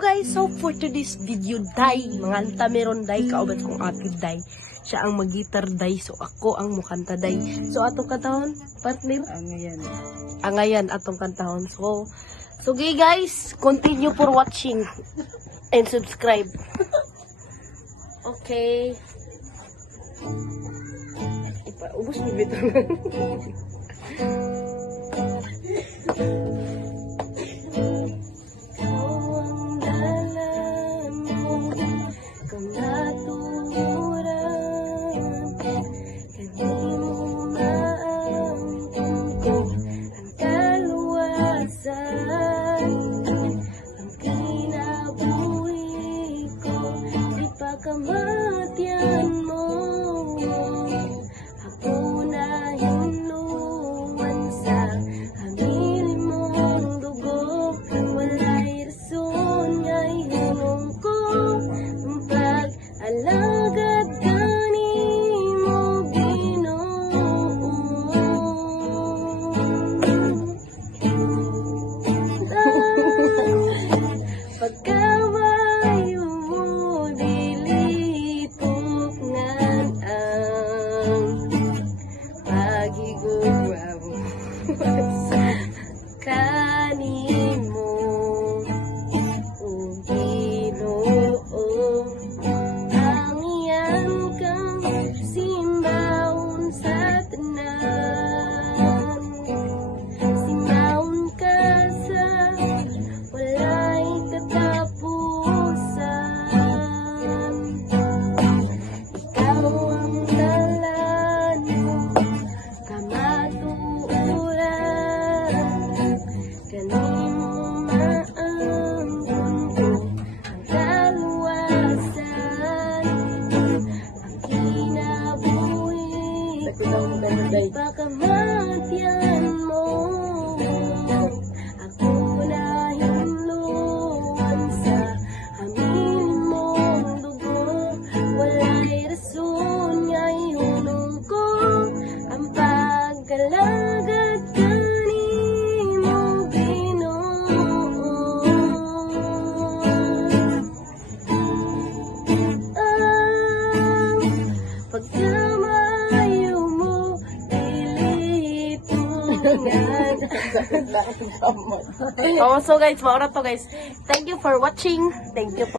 guys, so for today's video, day, mga anta meron day, kaubat kong ate day. Siya ang mag-gitar day, so ako ang mukanta day. So atong kantahon, partner? Angayan atong kantahon. So okay guys, continue for watching and subscribe. Okay. Ubus mo bito. Kamatian mo, ako na hinuwan sa hamili mong dugo. Wala'y rason nga'y hinong ko ang pag-alagad kani mo, Ginoo. Pagkawayo mo, kanimo o Ginoo, ang iyan kang simbaon sa tanan. Simbaon ka sa walay katapusan. Ikaw ang talan ko, kamatuoran. Kanimo maangkon ko ang kaluwasan, ang kinabuhi ko, pagkamatyan mo. Ako na hinluan sa hamili mong dugo. Wala'y rason nga'y hunong ko ang pagkalagad kanimo, Ginoo. Pagkamayo mo, dilitungan. So guys, maura to guys. Thank you for watching. Thank you.